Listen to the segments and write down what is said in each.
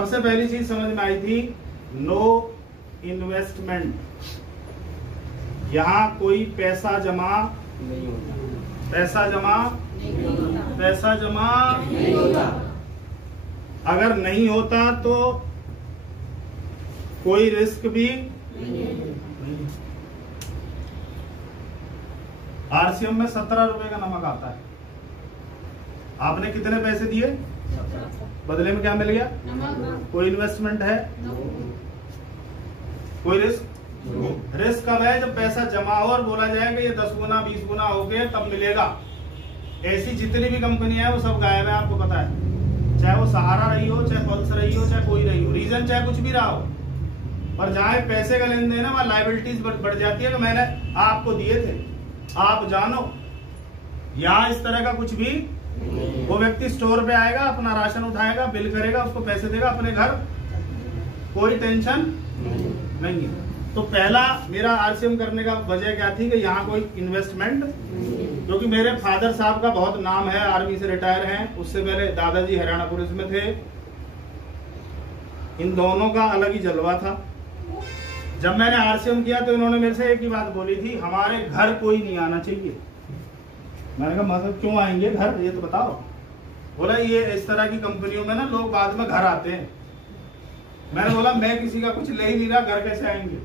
सबसे पहली चीज समझ में आई थी, नो इन्वेस्टमेंट। यहाँ कोई पैसा जमा नहीं होता, पैसा जमा नहीं होता। अगर नहीं होता तो कोई रिस्क भी नहीं। आरसीएम में 17 रुपए का नमक आता है। आपने कितने पैसे दिए, बदले में क्या मिल गया? कोई इन्वेस्टमेंट है, कोई रिस्क? रिस्क कब है? जब पैसा जमा हो और बोला जाएगा ये 10 गुना 20 गुना हो गया तब मिलेगा। ऐसी जितनी भी कंपनियां हैं वो सब गायब है, आपको पता है। चाहे वो सहारा रही हो, चाहे पल्स रही हो, चाहे कोई रही हो, रीजन चाहे कुछ भी रहा हो, पर जहां पैसे का लेन देन है वहां लायबिलिटीज बढ़ जाती है कि मैंने आपको दिए थे, आप जानो। यहाँ इस तरह का कुछ भी, वो व्यक्ति स्टोर पे आएगा, अपना राशन उठाएगा, बिल करेगा, उसको पैसे देगा अपने घर, कोई टेंशन नहीं है। तो पहला मेरा आरसीएम करने का वजह क्या थी कि यहाँ कोई इन्वेस्टमेंट, क्योंकि मेरे फादर साहब का बहुत नाम है, आर्मी से रिटायर हैं, उससे पहले दादाजी हरियाणा पुलिस में थे। इन दोनों का अलग ही जलवा था। जब मैंने आरसीएम किया तो इन्होंने मेरे से एक ही बात बोली थी, हमारे घर कोई नहीं आना चाहिए। मैंने कहा मतलब क्यों आएंगे घर, ये तो बताओ। बोला ये इस तरह की कंपनियों में ना लोग बाद में घर आते हैं। मैंने बोला मैं किसी का कुछ ले ही नहीं रहा, घर कैसे आएंगे?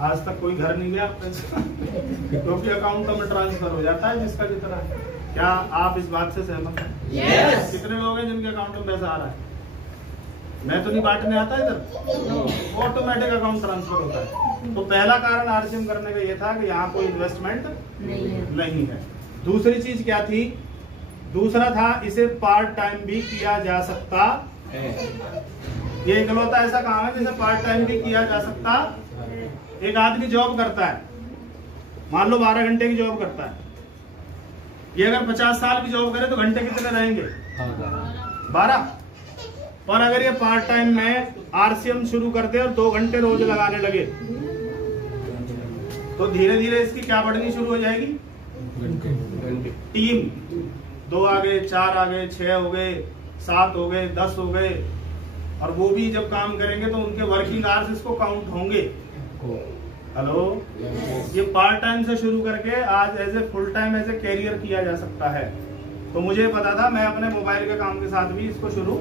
आज तक कोई घर नहीं गया क्योंकि अकाउंट में ट्रांसफर हो जाता है जिसका जितना है। क्या आप इस बात से सहमत हैं? yes. कितने लोग हैं जिनके अकाउंट में पैसा आ रहा है? मैं तो नहीं बांटने आता इधर, ऑटोमेटिक अकाउंट ट्रांसफर होता है। तो पहला कारण आरसीएम करने का ये था कि यहाँ कोई इन्वेस्टमेंट नहीं है। दूसरी चीज क्या थी? दूसरा था इसे पार्ट टाइम भी किया जा सकता है। ये इकलौता ऐसा काम है जिसे पार्ट टाइम भी किया जा सकता। एक आदमी जॉब करता है, मान लो 12 घंटे की जॉब करता है, ये अगर 50 साल की जॉब करे तो घंटे कितने रहेंगे? 12। और अगर ये पार्ट टाइम में आरसीएम शुरू कर दे और 2 घंटे रोज लगाने लगे तो धीरे धीरे इसकी क्या बढ़नी शुरू हो जाएगी? टीम 2 आ गए, 4 आ गए, 6 हो गए, 7 हो गए, 10 हो गए। और वो भी जब काम करेंगे तो उनके वर्किंग आवर्स इसको काउंट होंगे। हेलो, ये पार्ट टाइम से शुरू करके आज as a full time as a career किया जा सकता है। तो मुझे पता था मैं अपने मोबाइल के काम के साथ भी इसको शुरू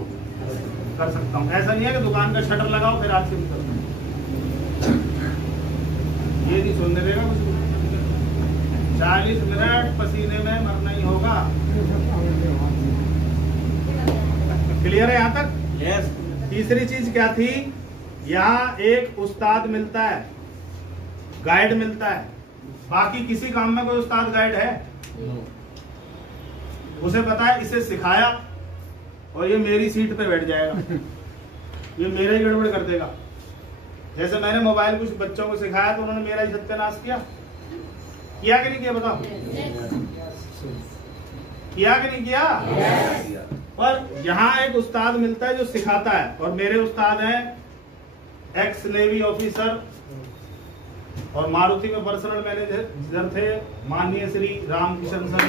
कर सकता हूँ। ऐसा नहीं है कि दुकान का शटर लगाओ फिर आरसीएम करो, ये नहीं सुनने देगा कुछ। 40 मिनट पसीने में मरना ही होगा। क्लियर है यहाँ तक? यस। तीसरी चीज क्या थी? यहाँ एक उस्ताद मिलता है, गाइड मिलता है। बाकी किसी काम में कोई उस्ताद गाइड है? उसे पता है इसे सिखाया और ये मेरी सीट पे बैठ जाएगा, ये मेरा ही गड़बड़ कर देगा। जैसे मैंने मोबाइल कुछ बच्चों को सिखाया तो उन्होंने मेरा ही सत्यानाश किया कि नहीं किया? बताओ, किया कि नहीं किया? पर यहाँ एक उस्ताद मिलता है जो सिखाता है, और मेरे उस्ताद हैं एक्स नेवी ऑफिसर और मारुति में पर्सनल मैनेजर थे, माननीय श्री रामकिशन सर।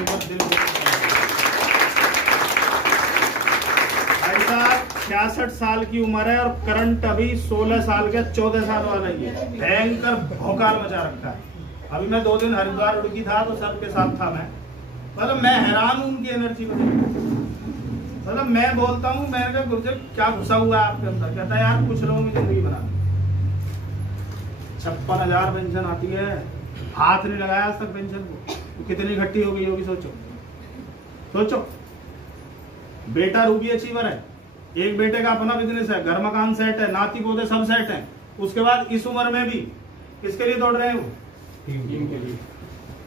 66 साल की उम्र है और करंट अभी 16 साल का 14 साल वाला ही है। भयंकर भौकाल मचा रखा है। अभी मैं 2 दिन हरिद्वार रुकी था तो सबके साथ था मैं, मतलब मैं हैरान हूँ उनकी एनर्जी को। मतलब मैं बोलता हूँ, मैंने कहा गुरुजी क्या घुसा हुआ है आपके अंदर? कहता है यार कुछ लोगों की जिंदगी बना। 56,000 पेंशन आती है, हाथ नहीं लगाया आज तक पेंशन को, तो कितनी इकट्ठी हो गई होगी? सोचो। बेटा रूबी अचीवर है, एक बेटे का अपना बिजनेस है, घर मकान सेट है, नाती पोते सब सेट है। उसके बाद इस उम्र में भी किसके लिए दौड़ रहे हैं? वो टीम के लिए।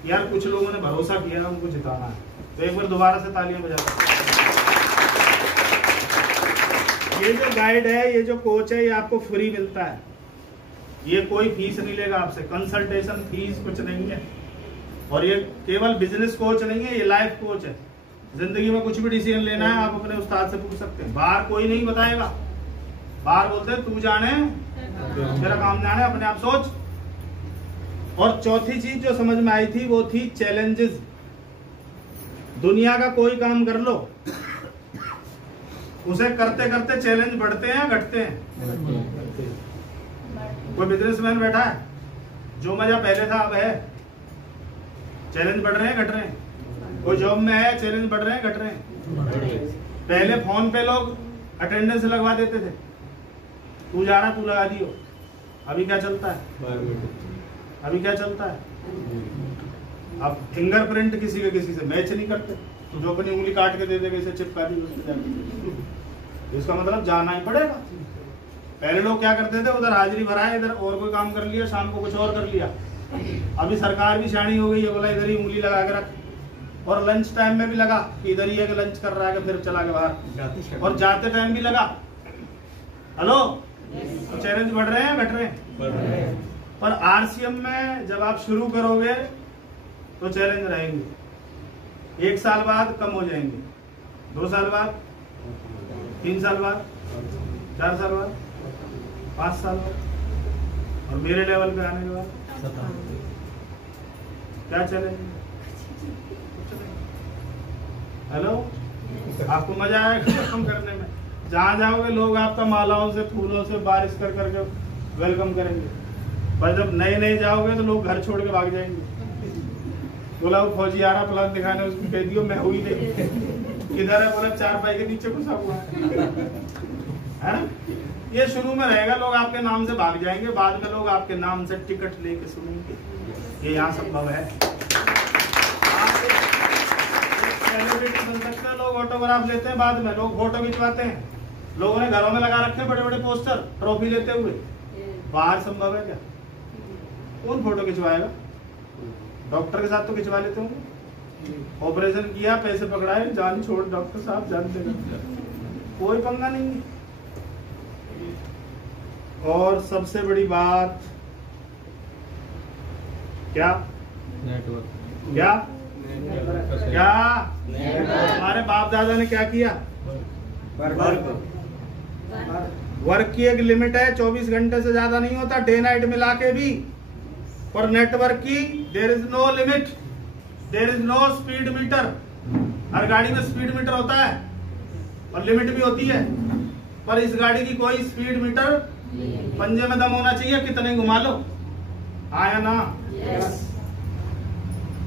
यार कुछ लोगों ने भरोसा किया है, उनको जिताना है, तो एक बार दोबारा से तालियां बजाओ। ये जो गाइड है, ये जो कोच है, ये आपको फ्री मिलता है। ये कोई फीस नहीं लेगा आपसे, कंसल्टेशन फीस कुछ नहीं है। और ये केवल बिजनेस कोच नहीं है, ये लाइफ कोच है। जिंदगी में कुछ भी डिसीजन लेना है आप अपने उस्ताद से पूछ सकते हैं, बाहर कोई नहीं बताएगा। बाहर बोलते हैं तू जाने तेरा काम जाने, अपने आप सोच। और चौथी चीज जो समझ में आई थी वो थी चैलेंजेस। दुनिया का कोई काम कर लो, उसे करते करते चैलेंज बढ़ते हैं घटते हैं? कोई बिजनेसमैन बैठा है, जो मजा पहले था अब है? चैलेंज बढ़ रहे हैं घट रहे हैं? कोई जॉब में है, चैलेंज बढ़ रहे हैं घट रहे हैं? पहले फोन पे लोग अटेंडेंस लगवा देते थे, तू जा रहा तू लगा दियो। अभी क्या चलता है? अभी क्या चलता है? अब फिंगरप्रिंट किसी के किसी से मैच नहीं करते, तो जो अपनी उंगली काट के दे देगा इसे चिपका दी, इसका मतलब जाना ही पड़ेगा। पहले लोग क्या करते थे, उधर हाजिरी भराए, इधर और कोई काम कर लिया, शाम को कुछ और कर लिया। अभी सरकार भी शानी हो गई है, बोला इधर ही उंगली लगा के रख, और लंच टाइम में भी लगा कि इधर ही है कि लंच कर रहा है कि फिर चला के बाहर, और जाते टाइम भी लगा। हेलो, तो चैलेंज बढ़ रहे हैं घट रहे हैं? पर आरसीएम में जब आप शुरू करोगे तो चैलेंज रहेंगे, 1 साल बाद कम हो जाएंगे, 2 साल बाद, 3 साल बाद, 4 साल बाद, 5 साल बाद, और मेरे लेवल पे आने के बाद क्या चैलेंज? हेलो, आपको मजा आएगा कम करने में? जहाँ जाओगे लोग आपका मालाओं से फूलों से बारिश कर करके वेलकम करेंगे, पर जब नए नए जाओगे तो लोग घर छोड़ के भाग जाएंगे। बोला वो फौजी आ रहा प्लान दिखाने, उसको कह दियो मैं हुई नहीं, किधर है? बोला 4 पाई के नीचे घुसा हुआ है ना? ये शुरू में रहेगा, लोग आपके नाम से भाग जाएंगे, बाद में लोग आपके नाम से टिकट लेके सुनेंगे। ये यहाँ संभव है। सेलिब्रिटी बन सकते हैं लोग, ऑटोग्राफ लेते हैं, बाद में लोग फोटो खिंचवाते हैं, लोगों ने घरों में लगा रखे हैं बड़े बड़े पोस्टर, ट्रॉफी लेते हुए। बाहर संभव है क्या? कौन फोटो खिंचवाएगा? डॉक्टर के साथ तो खिंचवा लेते होंगे, ऑपरेशन किया, पैसे पकड़ाए, जान छोड़, डॉक्टर साहब जानते हैं, कोई पंगा नहीं है। और सबसे बड़ी बात क्या? नेटवर्क। क्या क्या? हमारे बाप दादा ने क्या किया? वर्क की एक लिमिट है, 24 घंटे से ज्यादा नहीं होता, डे नाइट मिला के भी। पर नेटवर्क की there is no limit, there is no speed meter. हर गाड़ी में स्पीड मीटर होता है और लिमिट भी होती है, पर इस गाड़ी की कोई स्पीड मीटर, पंजे में दम होना चाहिए, कितने घुमा लो। आया ना? yes.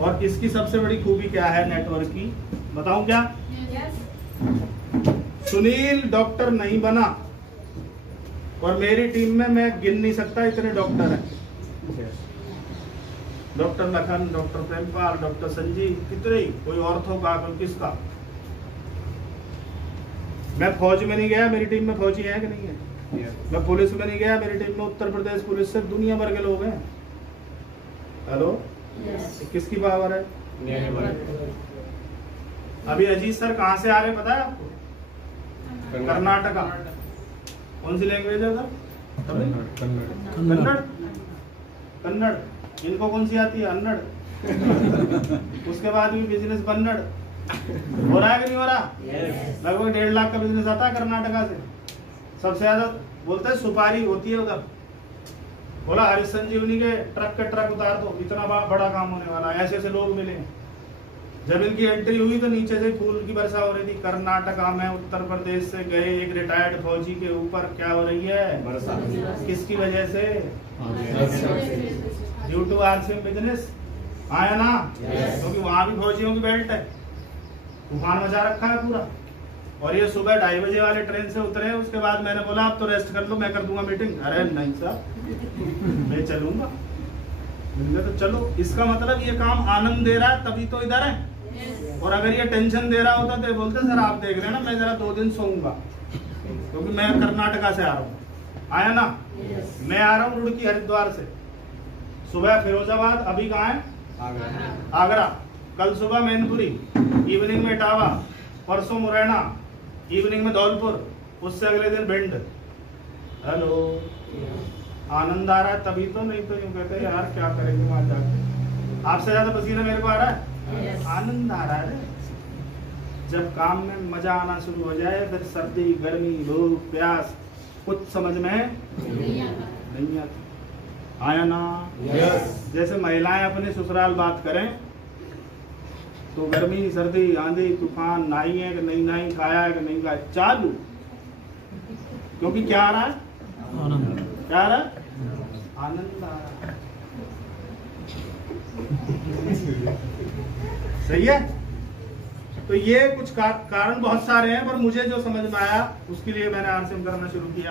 और इसकी सबसे बड़ी खूबी क्या है नेटवर्क की, बताऊं क्या? yes. सुनील डॉक्टर नहीं बना, और मेरी टीम में मैं गिन नहीं सकता इतने डॉक्टर हैं। Doctor Lakhan, doctor Prempal, doctor Sanjeev, कितने ही, कोई ऑर्थो का, कोई किसका। मैं फौज में नहीं गया, मेरी टीम में फौजी है कि नहीं है? मैं पुलिस में नहीं गया, मेरी टीम में उत्तर प्रदेश पुलिस से दुनिया भर के लोग हैं। हेलो, किसकी पावर है? अभी अजीत सर कहाँ से आ रहे पता है आपको? कर्नाटका। कौन सी लैंग्वेज है सर? कन्नड़। कन्नड़। इनको कौन सी आती है? अन्नड़। उसके बाद भी बिजनेस बन्नड़ हो रहा है कि नहीं हो रहा? लगभग 1.5 लाख का बिजनेस आता है कर्नाटका से। सबसे ज्यादा बोलते हैं सुपारी होती है उधर। बोला हरीश संजीवनी के ट्रक उतार दो, इतना बड़ा काम होने वाला है। ऐसे ऐसे लोग मिले। जब इनकी एंट्री हुई तो नीचे से फूल की वर्षा हो रही थी। कर्नाटका में उत्तर प्रदेश से गए एक रिटायर्ड फौजी के ऊपर क्या हो रही है? वर्षा। किसकी वजह से? Due to RCM business. आया ना? क्योंकि वहां भी फौजियों की बेल्ट है, तूफान मचा रखा है पूरा। और ये सुबह 2:30 बजे वाले ट्रेन से उतरे। उसके बाद मैंने बोला आप तो रेस्ट कर लो, मैं कर दूंगा मीटिंग। अरे नहीं साहब, मैं चलूंगा। तो चलो, इसका मतलब ये काम आनंद दे रहा है तभी तो इधर है। और अगर ये टेंशन दे रहा होता तो बोलते सर आप देख रहे हैं ना, मैं जरा 2 दिन सोऊंगा, क्योंकि मैं कर्नाटका से आ रहा हूँ। आया ना? मैं आ रहा हूँ रुड़की हरिद्वार से। सुबह फिरोजाबाद, अभी कहाँ है? आगरा। कल सुबह मैनपुरी, इवनिंग में इटावा, परसों मुरैना, इवनिंग में धौलपुर, उससे अगले दिन भिंड। हेलो, आनंद आ रहा है तभी तो, नहीं तो यूं कहते यार क्या करेंगे वहां जाके। आपसे ज्यादा पसीना मेरे को आ रहा है? आनंद आ रहा है। जब काम में मजा आना शुरू हो जाए, फिर सर्दी, गर्मी, भूख, प्यास कुछ समझ में नहीं आती। आया ना? जैसे महिलाएं अपने ससुराल बात करें तो गर्मी सर्दी आंधी तूफान, नहाई है कि नहीं नहाई, खाया है कि नहीं खाया, चालू। क्योंकि क्या आ रहा है? आनंद। क्या आ रहा है? आनंद आ रहा है। सही है। तो ये कुछ कारण बहुत सारे हैं, पर मुझे जो समझ में आया उसके लिए मैंने आरसीएम करना शुरू किया।